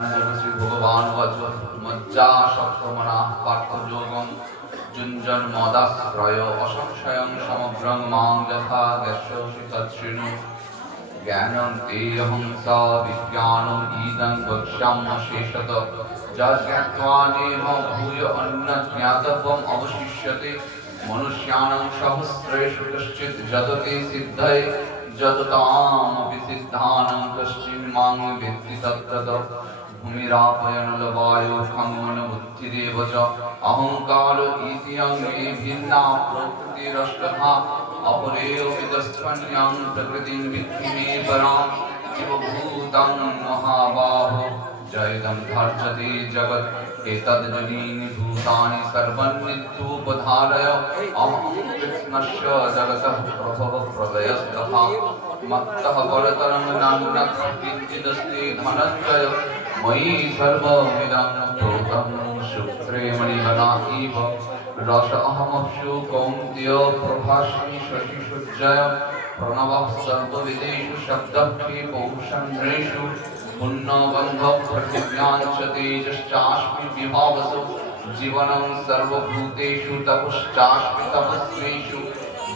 শ্রী ভগবান বচ মজ্জা সপ্তমনা পার্থ যোগম যুঞ্জন মদাশ্রয় অসংশয়ং সমগ্রং মাং যথা দর্শসি তৎশৃণু অবশিষ্যতে মনুষ্যাণং সহস্রেষু কশ্চিৎ যততে সিদ্ধয়ে যততামপি সিদ্ধানং কশ্চিন্মাং বিদ্ধি তত্তদ ভূমিরাপয়নলবায়ো খঙ্গন বুদ্ধিরেব চ অহংকার ইতি অঙ্গে ভিন্না প্রকৃতিরষ্টধা অপরেয় বিদস্পন্যাং প্রকৃতিং বিদ্ধি মে পরাম জীবভূতাং মহাবাহো জয়দম ধর্ষতে জগৎ एतद्जनीनि भूतानि सर्वन्नित्योपधारय अहं कृष्णस्य जगतः प्रभवप्रलयस्तथा मत्तः परतरं नान्यत् किञ्चिदस्ति धनञ्जय मयि सर्वमिदं प्रोतं शुक्रे मणिगणा इव रस अहमप्सु कौन्त्य प्रभास्मि शशिसुज्जय प्रणवः सर्वविदेषु शब्दः हि पौषण्ड्रेषु पुण्यबन्ध पृथिव्याञ्च तेजश्चास्मि विभावसु जीवनं सर्वभूतेषु तपश्चास्मि तपस्वेषु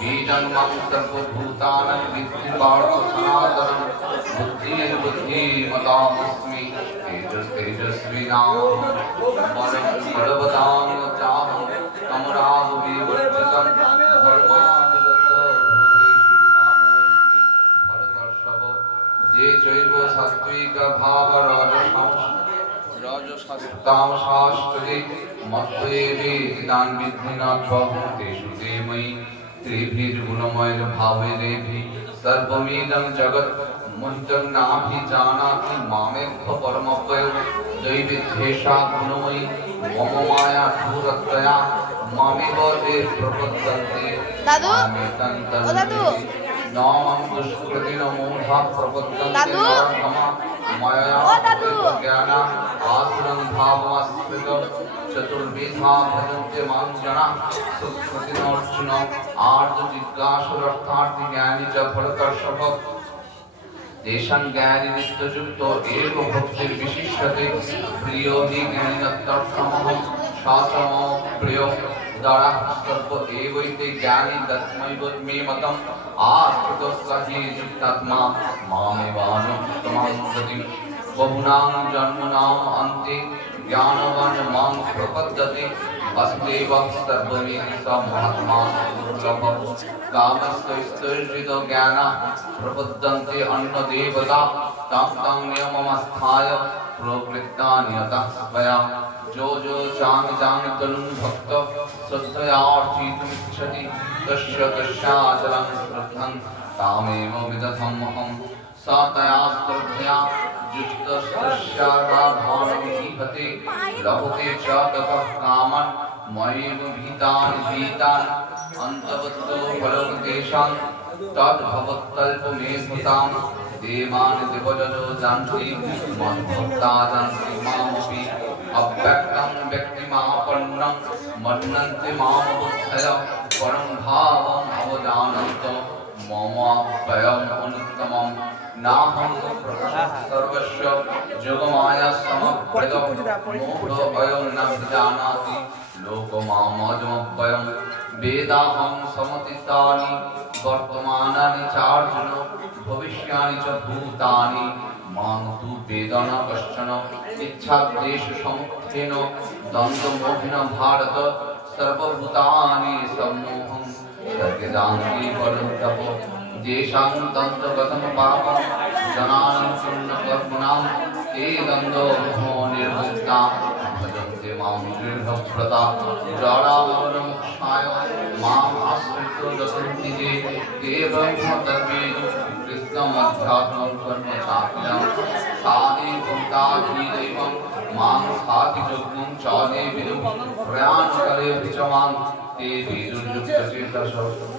बीजन्मं सर्वभूतानं विद्धि पार्थ सनातनं, बुद्धिर्बुद्धिमतामस्मि तेजस्तेजस्विनां बलं बलवतां चाहं कमराः विवर्जितं धर्मादिदत्तभूतेषु कामयस्मि भरतर्षभ যে জৈব সাত্বিক ভাব রজসাস্তামশাস্ত্রে মত্তেবে দান বিদ্ধি না তেষু তে ময়ি ত্রিভির্গুণময় ভাবে দেবি সর্বমিদং জগৎ মঞ্চং নাভি জানাতি মামেভ্য পরমব্যয় দৈবিধ্যেষা গুণময়ী মম মায়া ধূরত্বয়া মামেব তে প্রপদ্যন্তে দাদু? মামেতন্তন্তে ও দাদু? নামং দুষ্কৃতি নমোধা প্রপদ্যন্তে দাদু? নরকমা মায়া ও দাদু? জ্ঞান আশ্রম ভাবমাশ্রিত চতুর্বিধা তেষাং জ্ঞানী নিত্যযুক্ত এব ভক্তির বিশিষ্টতে প্রিয় হি জ্ঞানীনত্যর্থমহং শাসম প্রিয় দ্বারা সর্ব এবৈতে জ্ঞানী তস্মৈব মে মতম আর্থিত সহি যুক্তাত্মা মামেবানুত্তমাং গতিম বহুনাং জন্মনাম অন্তে ज्ञानवान् माँ प्रपद्यते वसुदेवः सर्वमेति स महात्मा दुर्लभः कामस्तैस्तैर्विद ज्ञाना प्रपद्यन्ते अन्नदेवता, तां तां नियममस्थाय प्रवृत्ता नियतः स्वया। जो जो चांग चांग तनु भक्त श्रद्धयार्चितुमिच्छति तस्य तस्याचलं श्रद्धं। तामेव विदधमहं सा तया श्रद्धया युक्तस्तस्याराधानं दीपते लभते च ततः कामन् मयेव भीतान् भीतान्। अन्तवत्तो फलं तेषां तद्भवत्तल्पमेभृतां देवान् दिवजलो जानति, मन्भक्ता जानति मामपि। अव्यक्तं व्यक्तिमापन्नं, मन्नन्ति मामबुद्धय परं भावम् अवजानन्त मम स्वयम् अनुत्तमम्। नाहं सर्वस्य जोगमाया समप्रदं मोहोऽयं न जानाति लोकमामजमभयं वेदाहं समतीतानि वर्तमानानि चार्जुन भविष्याणि च भूतानि मां तु वेद न कश्चन इच्छाद्वेषु समुत्थेन द्वन्द्वमोहिन भारत सर्वभूतानि सम्मोहं सर्गजान्ति परन्तप येषां तन्त्रगतं पापं जनानां पुण्यकर्मणां ते दन्दो निर्मुक्ता भजन्ते माँ दृढव्रता जडामरणमुक्षाय माम् आश्रित्य दशन्ति ते ब्रह्म तद्वेदु कृष्णमध्यात्मं कर्म चाखिलं साधे भूताधिदैवं माँ साधि यज्ञं चादे विदुं प्रयाणकरे च माँ ते विदुर्युक्तचेतस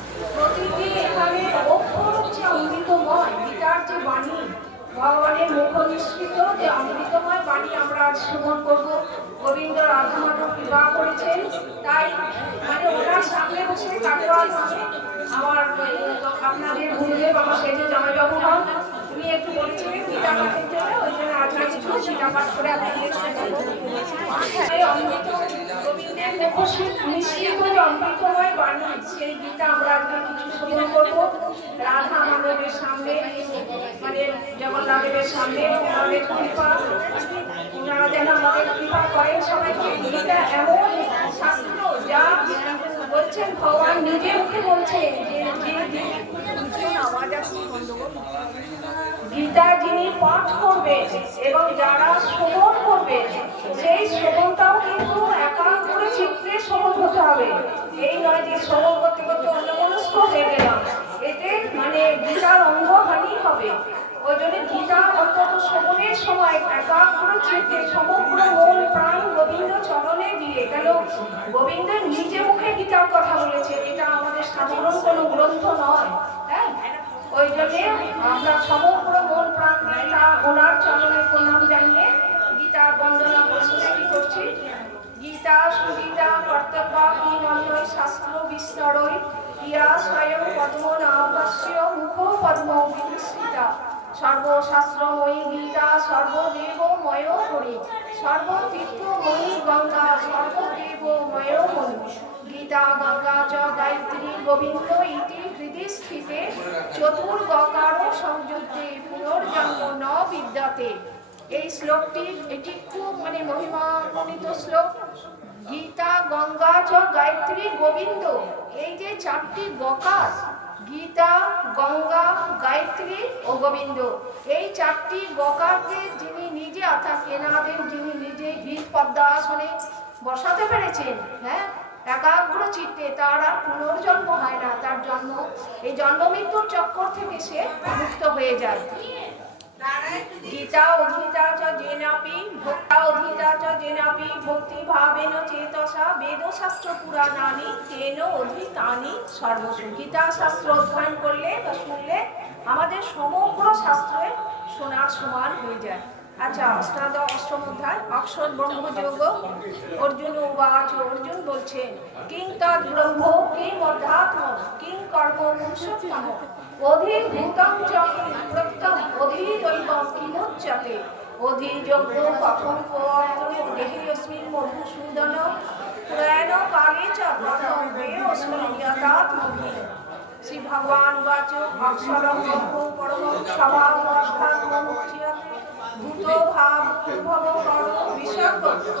প্রতিটি এখানে অক্ষর অমৃতময় গীতার যে বাণী, ভগবানের মুখ নিঃসৃত যে অমৃতময় বাণী আমরা আজ শ্রবণ করব, গোবিন্দ রাধা মাধব বিবাহ করেছেন, তাই মানে ওনার সামনে বসে কাটোয়ার আমার, আপনাদের গুরুদেব, আমার সেজে জামাইবাবু হন উনি একটু বলেছিলেন গীতা করে আপনাদের অমৃত গোবিন্দের মুখশ্রী নিশ্চিত যে অমৃতময় সেই গীতা আমরা আজকে কিছু শ্রবণ করব। রাধা মাধবের সামনে মানে সামনে আমাদের কৃপা। ওনারা যেন আমাদের গীতা এমন যা বলছেন, ভগবান নিজে মুখে বলছেন যে যে যে ভীষণ আওয়াজ আসছে গন্ডগোল। গীতা যিনি পাঠ করবে এবং যারা শ্রবণ করবে, সেই শ্রবণটাও কিন্তু একাগ্র চিত্রে শ্রবণ হতে হবে। এই নয় যে শ্রবণ করতে করতে অন্যমনস্ক হয়ে গেলাম। এতে মানে গীতার অঙ্গহানি হবে। ওই জন্য গীতা অন্তত শ্রবণের সময় একাগ্র চিত্তে সমগ্র মন, প্রাণ, গোবিন্দ চরণে দিয়ে, কেন গোবিন্দ নিজে মুখে গীতার কথা বলেছে এটা আমাদের সাধারণ কোনো গ্রন্থ নয়। ওই জন্যে আমরা সমগ্র মন প্রাণ তা ওনার চরণে প্রণাম জানিয়ে গীতার বন্দনা প্রস্তুতি করছি। গীতা, সুগীতা, কর্তব্য হিমন্বয় শাস্ত্র বিস্তরয় ইয়া স্বয়ং পদ্ম নামস্য মুখ পদ্ম বিনিশ্রিতা সর্বশাস্ত্রময়ী গীতা, সর্বদেবময় করি সর্বতীর্থময়ী গঙ্গা, সর্বদেবময় ময়ী গীতা, গঙ্গা চ গায়ত্রী, গোবিন্দ, ইতি হৃদি স্থিতে চতুর্গকার সংযুক্তে পুনর্জন্ম ন বিদ্যাতে এই শ্লোকটি এটি খুব মানে মহিমান্বিত শ্লোক। গীতা, গঙ্গা চ গায়ত্রী, গোবিন্দ, এই যে চারটি গকার, গীতা, গঙ্গা, গায়ত্রী ও গোবিন্দ, এই চারটি গকারকে যিনি নিজে অর্থাৎ এনাদের যিনি নিজে গীত পদ্মাসনে বসাতে পেরেছেন হ্যাঁ? একাগ্র চিত্তে তার আর পুনর্জন্ম হয় না, তার জন্ম, এই জন্ম মৃত্যুর চক্কর থেকে সে মুক্ত হয়ে যায়। গীতা অধীতা চ জেনাপি ভক্তা অধীতা চ জেনাপি ভক্তি ভাবেন চেতসা বেদশাস্ত্র পুরাণানি তেন অধীতানি সর্বস্ব গীতা শাস্ত্র অধ্যয়ন করলে বা শুনলে আমাদের সমগ্র শাস্ত্রে শোনার সমান হয়ে যায়। আচ্ছা অষ্টাদ অষ্টম অধ্যায় অক্ষর ব্রহ্মযোগ। অর্জুন উবাচ, অর্জুন বলছেন কিং তদ ব্রহ্ম, কিং অধ্যাত্ম কিং কর্ম পুরুষোত্তম। অধিভূতং চ প্রত্যম, অধিদৈবম কিমুচ্যতে অধিযজ্ঞ কথম পত্র দেহেऽস্মিন মধুসূদন প্রয়াণ কালে চ প্রথম দেহস্মিন যথাত্মভি শ্রী ভগবান উবাচ অক্ষরম ব্রহ্ম পরমং ভূত ভাব উদ্ভব কর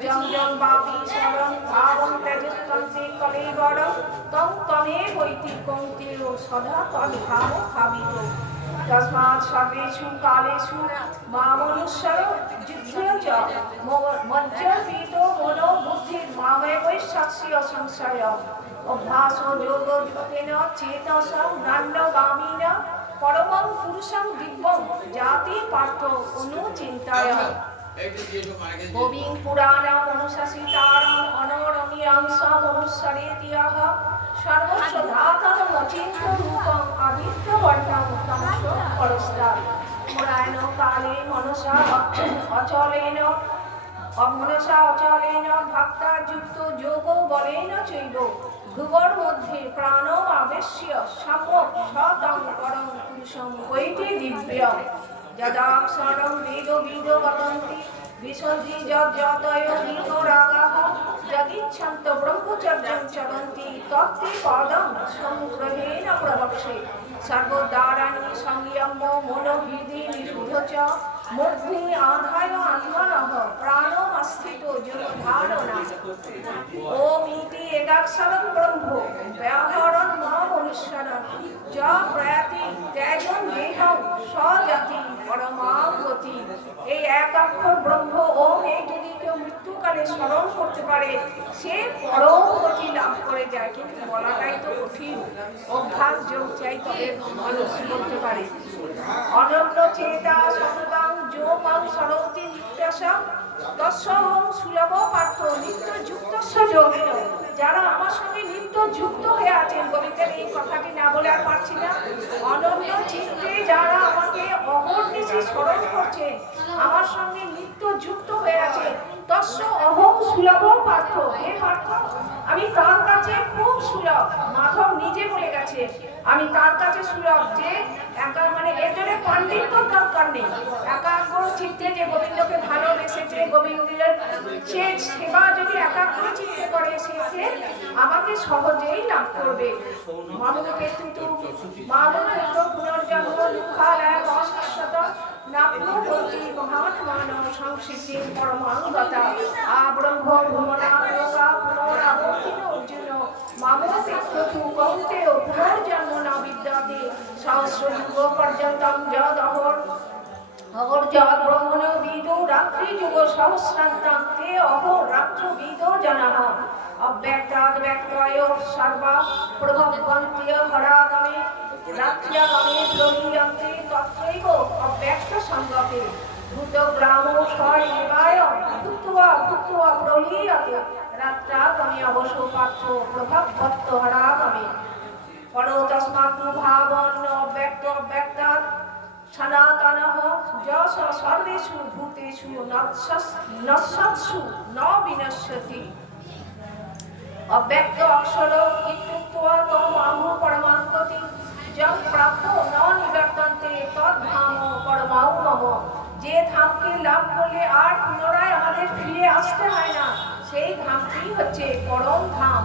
জং জং বাপি শরণ ভাবং তেজস্তন্তে কলেবর তং তমে বৈতি কৌন্তেয় সদা তদ্ভাব ভাবিত তস্মাৎ সর্বেষু কালেষু মামনুষ্যয় যুদ্ধে চ মজ্জপিত মনো বুদ্ধি মামেবৈশস্য সংশয় অভ্যাস যোগ যুক্তেন চেতস নান্যগামীন পরমং পুরুষং দিব্যং জাতি পার্থ অনুচিন্তায় গোবিং পুরাণম অনুশাসিতারম অনরমিয়াংশ মনুষ্যরেতিয়াহ সর্বস্ব ধাতম অচিন্ত রূপম আদিত্য বর্ণম তমস পরস্তা পুরায়ণ কালে মনসা অচলেন, অমনসা অচলেন ভক্তা যুক্ত যোগ বলেন চৈব। ধ্রুবর মধ্যে প্রাণম আবেশ্য সম্যক সতং পরম পুরুষং বৈতি দিব্যম। যদাক্ষরং বেদ বিদ বদন্তি বিশন্তি যদ্যতয় বিদ রাগাः যদিচ্ছন্ত ব্রহ্মচর্যং চরন্তি তত্তে পদং সংগ্রহেণ প্রবক্ষে সর্বদ্বারাণি সংযম্য মনোবিধি নিষুধ চ মধ্যে আধায় আত্মনঃ প্রাণমস্থিত জনধারণা ওম ইতি একাক্ষরং ব্রহ্ম ব্যাহরণ মাম অনুসরণ য প্রয়াতি ত্যাজন স্বজাতি পরমাম গতি এই এক অক্ষর ব্রহ্ম ওম এই যদি কেউ মৃত্যুকালে স্মরণ করতে পারে, সে পরম গতি লাভ করে যায়। কিন্তু বলাটাই তো কঠিন। অভ্যাস যোগ চাই তবে মানুষ বলতে পারে। অনন্য চেতা সততাং যো মাং সরতি নিত্যাসা তৎসহং সুলভ পার্থ নিত্য যুক্তস্য যোগেন। যারা আমার সঙ্গে নিত্য যুক্ত হয়ে আছেন, কবিতার এই কথাটি না বলে আর পারছি না। অনন্য চিত্তে যারা আমাকে অহর্নিশি স্মরণ করছে, আমার সঙ্গে নিত্য যুক্ত হয়ে আছে। তস্য অহং সুলভ পার্থ। হে পার্থ, আমি তার কাছে খুব সুলভ। মাধব নিজে বলে গেছে আমি তার কাছে সুলভ যে একা মানে এর জন্য পাণ্ডিত্য দরকার নেই। একাগ্র চিত্তে যে গোবিন্দকে ভালোবেসেছে, গোবিন্দের সে সেবা যদি একাগ্র চিত্তে করে, সে আমাকে সহজেই লাভ করবে। মামুকে কিন্তু মামুকে তো পুনর্জন্ম অশাশ্বত নাপ্নো ভক্তি মহাত্মানম সংসিদ্ধি পরমাঙ্গতা আব্রহ্ম ভ্রমণা লোকা মামুকে তু কৌন্তেয় পুনর্জন্ম না বিদ্যাতে সহস্র যুগ পর্যন্তম যদহর অহর্যৎ ব্রহ্মণ বিদো রাত্রি যুগ সহস্রান্তাং তে অহর রাত্র অব্যক্ত সঙ্গতে ভূত গ্রাম ভূত্বা প্রলীয়তে রাত্রাগমে অবশ্য পার্থ প্রভবত্ত হরাগমে। পরো তস্মাৎ ভাবন্ন ব্যক্ত ব্যক্তাৎ সনাতনঃ যশ সর্বেষু ভূতেষু নৎসৎসু ন বিনশ্যতি। অব্যক্ত অক্ষর ইত্যুক্ত্বা তম আহু পরমাঙ্গতি যং প্রাপ্ত ন নিবর্তন্তে তদ্ধাম পরমাউ মম। যে ধামকে লাভ করলে আর পুনরায় আমাদের ফিরে আসতে হয় না। সেই ধামটি হচ্ছে পরম ধাম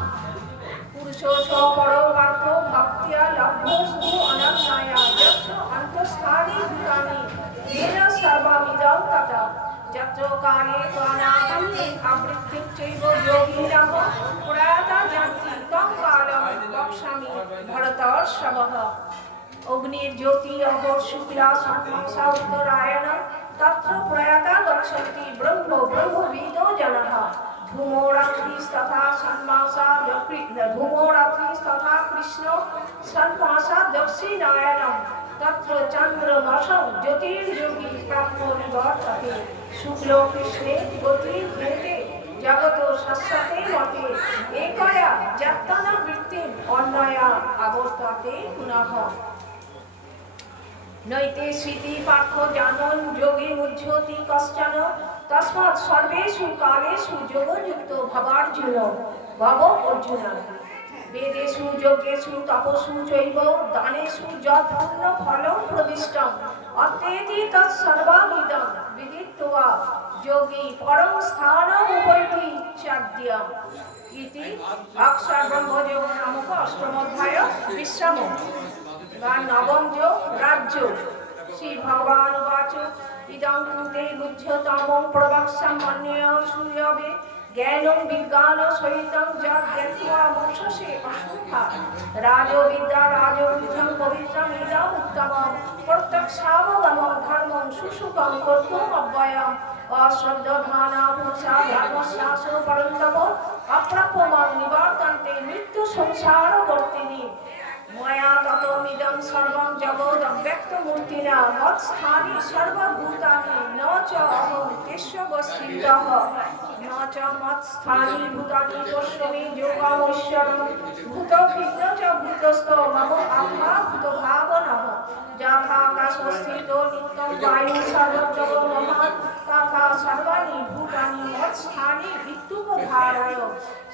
পুরুষোষ পরমার্থ ভক্তিয়া লভ্যস্তু অনন্যায়া যস্য অন্তঃস্থানি ভূতানি येन सर्वमिदं तथा যত্র কালে ত্বনাগন্তে আবৃত্তিশ্চৈব যোগীনাম প্রয়াতা জানতি তং কালম বক্ষ্যামি ভরতর্ষভः অগ্নির জ্যোতি অঘোর শুক্লা সন্মাসা উত্তরায়ণ তত্র প্রয়াতা গচ্ছন্তি ব্রহ্ম ব্রহ্মবিদো জনः ধূমো রাত্রিস্তথা সন্মাসা ধূমো রাত্রিস্তথা কৃষ্ণ সন্মাসা দক্ষিণায়নম তত্র চন্দ্রমসং জ্যোতির্যোগী প্রাপ্ত নিবর্ততে শুক্ল কৃষ্ণে গতি ভেদে জগত শাশ্বতে মতে একয়া যাত্তনা বৃত্তিম অন্যয়া আবর্ততে পুনঃ নৈতে স্মৃতি পার্থ জানন যোগে মুহ্যতি কশ্চন তস্মাৎ সর্বেষু কালেষু যোগযুক্ত ভবার্জুন ভব অর্জুন। বেদেষু, যজ্ঞেষু তপসু চৈব দানেষু যৎ পূর্ণ ফলম প্রদিষ্টম অত্যেতি তৎসর্বামিদম বিদিত্বা যোগী পরম স্থানম উপৈতি চাদ্যম ইতি অক্ষর ব্রহ্মযোগ নামক অষ্টম অধ্যায় বিশ্রাম। বা নবম যোগ রাজ্য। শ্রী ভগবান উবাচ ইদং কুতে বুদ্ধতমং প্রবক্ষ্যামন্যেয় শ্রূয়বে জ্ঞানং বিজ্ঞান সহিতং যা জ্ঞাত্বা মোক্ষসে অসুখা রাজবিদ্যা রাজবুদ্ধং পবিত্রম ইদম উত্তমম প্রত্যক্ষাবগমং ধর্মং অপ্রাপ্যমং জগদব্যক্তমূর্তিনা মৎস্থানি সর্বভূতানি ন চ অহং কেশবস্থিতঃ ন চ মৎস্থানি ভূতানি পশ্যমি যোগামৈশ্বরম ভূত ভিন্ন চ ভূতস্থ মম আত্মা ভূতভাবনঃ যথাকাশস্থিত নিত্যং বায়ু সর্বত্র মম তথা সর্বাণি ভূতানি মৎস্থানি ইত্যুপধারয়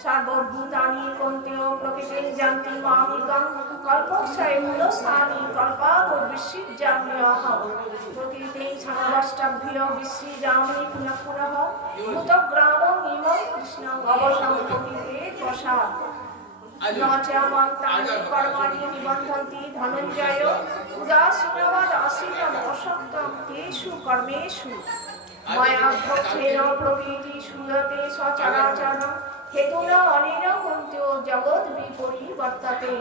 সর্বভূতানি কন্তেয় প্রকৃতির জান্তি মামিকং কল্পক্ষয় মূলস্থানি কল্পাদো বিশ্বজাম্যহম প্রকৃতি সমবষ্টাভ্য বিশ্বজামি পুনঃ পুনঃ ভূতগ্রামং ইমং কৃষ্ণং অবসং প্রকৃতে কর্মাণি নিবন্ধন্তি ধনঞ্জয়। উদাসীনবাদ অসীনম অসক্তম তেষু কর্মেষু। মায়াভক্ষেন প্রকৃতি সুয়তে সচরাচর হেতুনা অনেন কুন্ত্য জগৎ বিপরিবর্ততে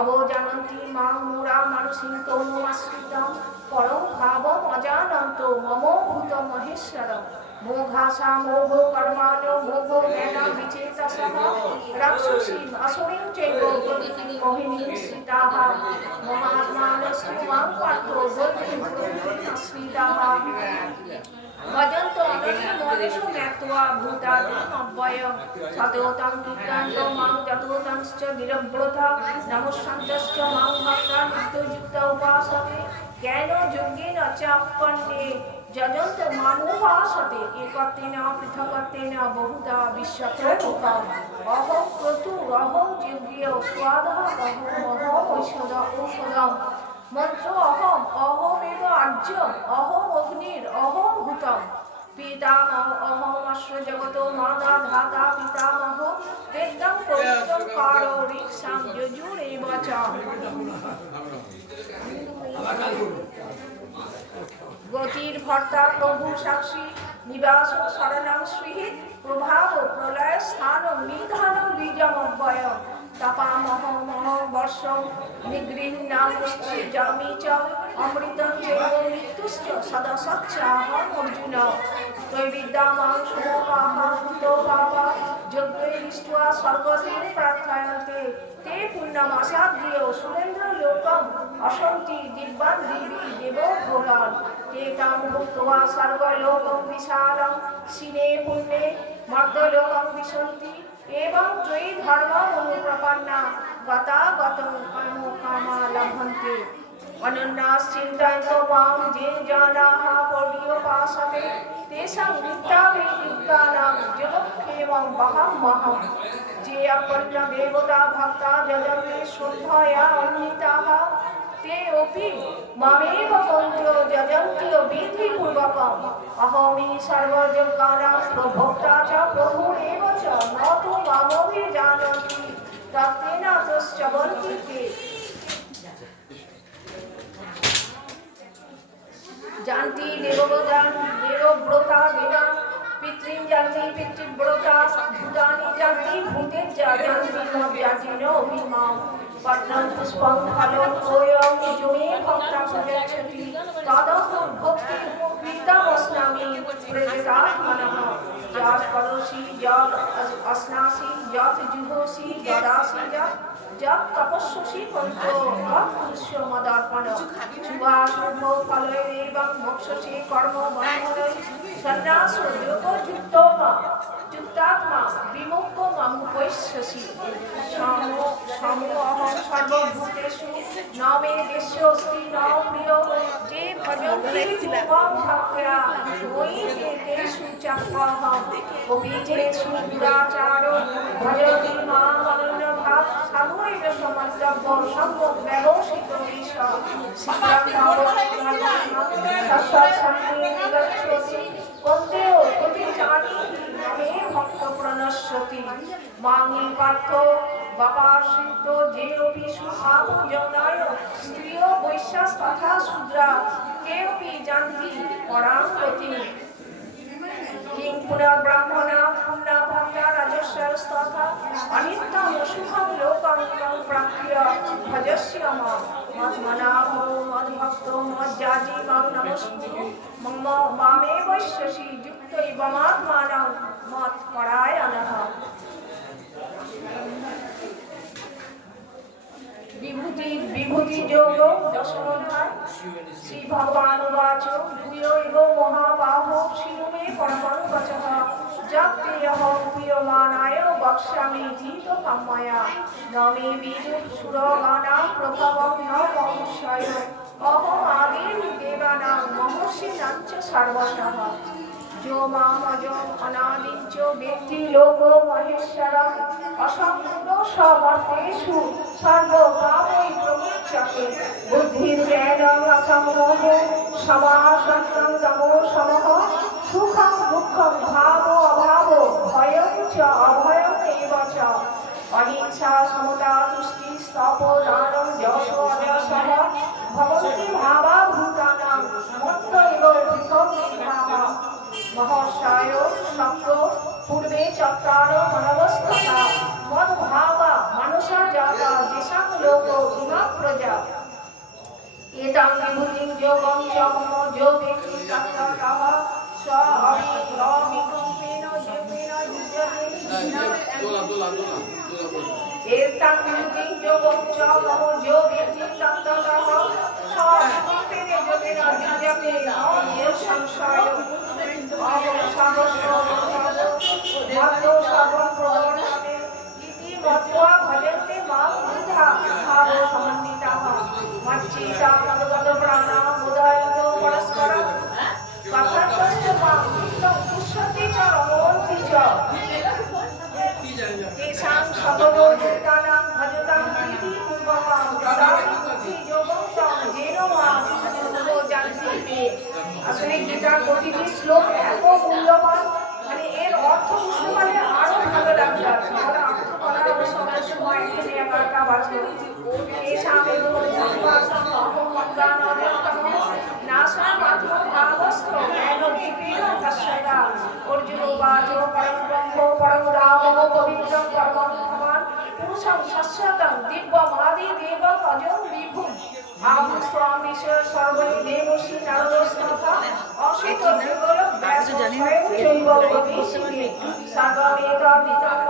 অবজানন্তি মাং মুরা মানসিং তনুমাশ্রিতম পরম ভাবম অজানন্ত মম ভূত মহেশ্বর মোঘাসা মোঘ কর্মাণ মোঘ জ্ঞান বিচেতসহ রাক্ষসী আসুরিং চৈব মোহিনী সীতাহ মহাত্মানস্তু মাং পার্থ বৈকুণ্ঠ ভজন্ত অনন্য মনেষু জ্ঞাত্বা ভূতাদিম অব্যয় সতোতং কীর্তন্ত মাং যতোতংশ্চ নিরব্রতা নমস্সন্তশ্চ মাং ভক্তা নিত্যযুক্ত উপাসতে। জ্ঞান যোগেন চাপন্নে যজন্ত মামুপাসতে একত্বেন পৃথকত্বেন বহুধা বিশ্বতোপম অহং ক্রতু অহং যোগ্য, স্বাদ অহম ঔষধ ঔষধম মন্ত্র অহম অহমেব আর্যম অহম অগ্নির অহম ভূতম পিতামহ অহম অশ্ব জগত মাতা ধাতা পিতামহ বেদং পবিত্রম কারও ঋক্ষাম যজুরেব চ গতির ভর্তা প্রভু সাক্ষী নিবাস শরণং শ্রীহিত প্রভাব প্রলয় স্থান নিধান বীজম অব্যয় তপামহমহবর্ষং নিগৃহ্ণামি চ। অমৃতং চৈব মৃত্যুশ্চ সদা সচ্ছাহ অর্জুন তৈবিদ্যামাং শুভপাহান্তো পাপা যজ্ঞৈরিष्ट्বা স্বর্গতির প্রার্থয়ন্তে তে পুণ্যমাসাদ্রিয় সুরেন্দ্র লোকম অসন্তি দিব্যান দিবি দেব প্রহণ তে তাম ভুক্তবা স্বর্গলোকম বিশালং সিনে পুণ্যে মর্দলোকম বিশন্তি এবং ত্রয়ী ধর্ম অনুপ্রপন্না গতাগতং কাম কামা লভন্তে অনন্যাশ্চিন্তয়ন্ত মাং যে জনাः পর্যপাসতে তেষাং নিত্যাভিযুক্তানাং জগক্ষেমং বহাম্যহম যে অপন্ন দেবতা ভক্তা যজন্তে শ্রদ্ধয়া অন্বিতাः ते अपि ममेव पौत्रो यजन्त्यो विधिपूर्वकम् अहमि सर्वजगानां प्रभोक्ता च प्रभुरेव च न तु मामभिजानन्ति तत्तेन तुश्चवन्ति ते जानती देवव्रता देवव्रता वेदा पितृं जानती पितृव्रता भूतानि जानती भूतेज्ज जानती न व्याजिनो विमां तदस्तु भक्तिर्मुक्तितमस्नामि प्रेतात्मनः یا پڑوسی یا اسناسی یا تجوسی یا راسی یا যত তপস্বসী পরিত পুরুষ্য মদার্পণ যুবা সর্ব ফলয় এবং মোক্ষসী কর্ম মনোময় সন্ন্যাস যোগ যুক্ত মা যুক্তাত্মা বিমুক্ত মাম পৈশ্বসী সম সম সর্বভূতেষু ন দেশ্যস্তি ন প্রিয় যে ভজন্তি মাং ভক্ত্যা ময়ি তে তেষু চাপ্পাহম অভিজেষু দুরাচারো ভজতি মাং অনন্য ভাব সাময়িক সমস্তব্য সম্যক ব্যবহৃত বিষয় কন্তেও প্রতি জানি মে ভক্ত প্রণশ্যতি মাঙি পার্থ সিদ্ধ যে অপি সুভাব যৌনায় স্ত্রিয় বৈশ্যাস তথা শূদ্রা কেপি জানতি পরাং গতি কিং পুনঃ, ব্রাহ্মণা পুণ্যা ভক্তা রাজস্বস্তথা অনিত্যম শুভং লোকং তং প্রাপ্য ভজস্য মাম। মদ্মনাভো মদ্ভক্ত মজ্জাজি মাং নমস্কুরু মম মামে বৈশ্যসি যুক্তৈব মাত্মানং মত পরায়ণঃ। বিভূতি বিভূতি যোগ দশমোধ্যায় শ্রী ভগবান উবাচ ভূয়ৈব মহাবাহো শিরুমে পরমং বচঃ। যত্তেয়হং প্রিয়মানায় বক্ষ্যামি ধীত কাম্ময়া ন মে বিদুঃ সুরগানা প্রভবং ন মনুষ্যায় অহম আদির দেবানাং মহর্ষিণাং চ সর্বতঃ। जो मामजं अनादिञ्च व्यक्ति लोको महेश्वरम् असम्पूर्ण समर्थेषु सर्वभावै प्रमुच्यते बुद्धिर्ज्ञानम् असम्मोहो समासन्तं तमो समः सुखं दुःखं भावो अभावो भयं च अभयम् एव च अहिंसा समता तुष्टि स्तपो दानं यशो अयशः भवन्ति भावा মহাশয় শব্দ পূর্বে চক্রার মনবস্থতা মদ্ভাবা মানুষা জাতা যেসাং লোক ইমা প্রজা। এতাং বিভূতিং যোগং চ মম যোগেন আসলে গীতার প্রতিটি শ্লোক এত মূল্যবান মানে এর অর্থ বুঝতে পারলে আরও ভালো লাগবে আর কি। আমরা অর্থ করার অবশ্য অনেক সময় এখানে এগারোটা বাজে এষাম এবং জিজ্ঞাসাম অহং অজ্ঞান অজন্তম নাশাম আত্মভাবস্থ জ্ঞান দীপেন তস্যয়া অর্জুন উবাচ পরম ব্রহ্ম পরম রাম পবিত্রম পরমং পুরুষং শাশ্বতং দিব্যমাদি দেবং অজং বিভুম আহম স্বামী সর্বৈ দেবশ্রী নারদস্তথা অসিত দেবল ব্যাস স্বয়ং চৈব ভবিষ্যতি সর্বমেতা বিতঙ্গমি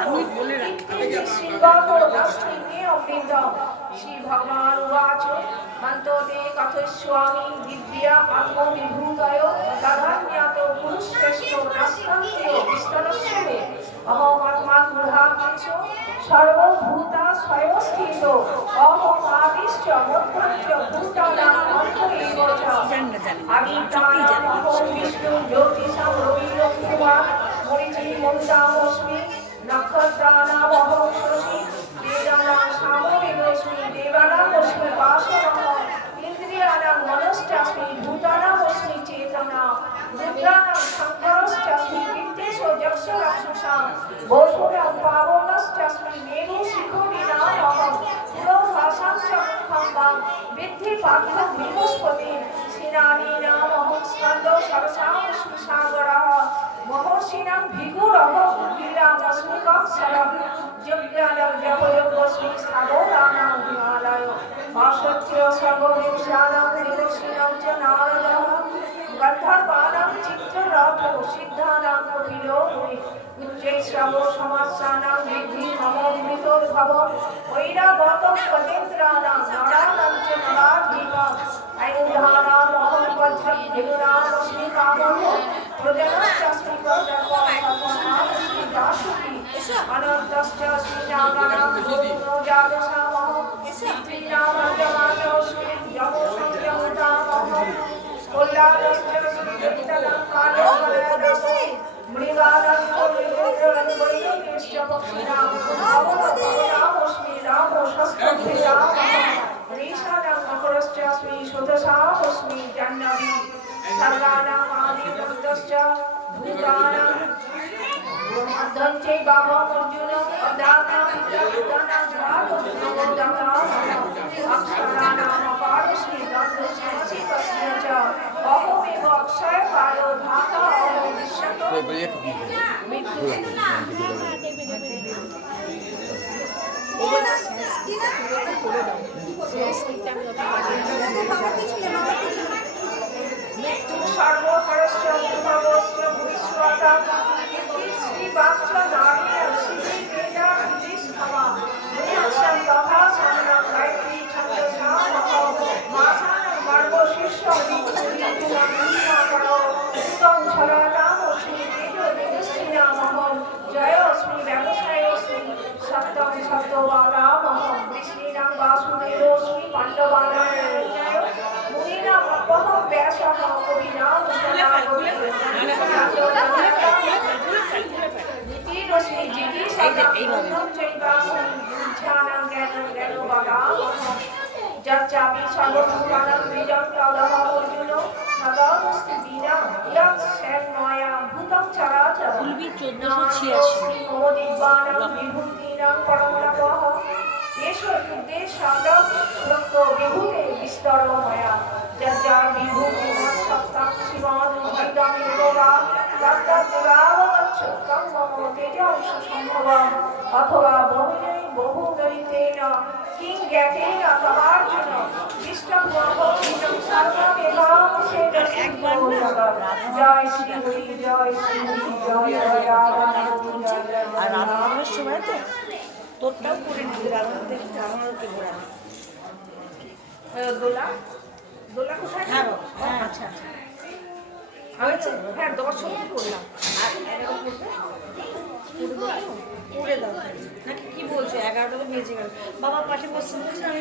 আমি বলে শ্রী ভগবান উচ মন্তো দে কথস্বামী দিব্যা মে অহমাত্মা গৃহাকেশ সর্বভূতা স্বয়স্থিত অহম আদিশ্চ মধ্যঞ্চ ভূতানাং অন্ত চ আদিত্যানাম অহম বিষ্ণু জ্যোতিষাম রবিরং কুমার মরিচি মন্দামস্মি নক্ষত্রানাম অহম শশী ইন্দ্রিয়ানাম মনশ্চাস্মি বিদ্যেষু যক্ষ রাক্ষসাম বসুরাম পাবনশ্চাস্মি মেরু শিখরিণাম অহম পুরোভাষাং চ মুখং বাং বিদ্ধি পাঠ্যং বৃহস্পতি সেনানীনাম অহং স্কন্দ সরসামস্মি সাগরः মহর্ষিণাং ভিগুরহং গিরামস্মি কক্ষরः যজ্ঞানাং জপযজ্ঞস্মি স্থাবরানাং হিমালয় অসত্য সর্ববেশানাং দেবর্ষিণাং চ নারদः গন্ধর্বানাং চিত্ররথ সিদ্ধানাং কপিলো মুনি উচ্চৈঃশ্রব সমাসানাং বৃদ্ধি মমোদ্ভৃতোদ্ভব ঐরাবত গজেন্দ্রানাং নরানাং চ নরাধিপম আয়ুধানাম অহং বজ্রং ভিগুরামস্মি কামহ প্রজনশ্চাস্মি কর্দর্পমাস্মি দাসুকি অনন্তশ্চ শ্রীরামানাং ভূমো যাদশামহ শ্রীরামর্জমানস্মি যমো কল্যাণশ্চ মৃত্যু অথবা বহুনৈ বহু গরিতেন কিং জ্ঞাতেন তবার্জুন বিষ্টং মহোহিতং সর্বমেভাবশেষ একবার না জয় শ্রী জয় শ্রী জয় রাধা আর রাধারণের সময় তো তোরটাও করে নিতে কারণ আমারও কি ঘোরা দোলা? দোলা কোথায়? হ্যাঁ, হ্যাঁ, আচ্ছা আচ্ছা। হ্যাঁ দর্শন করলাম। আর এগারো করে দাও। নাকি কি বলছো? এগারোটা তো বেজে গেল। বাবা পাশে বসছে আমি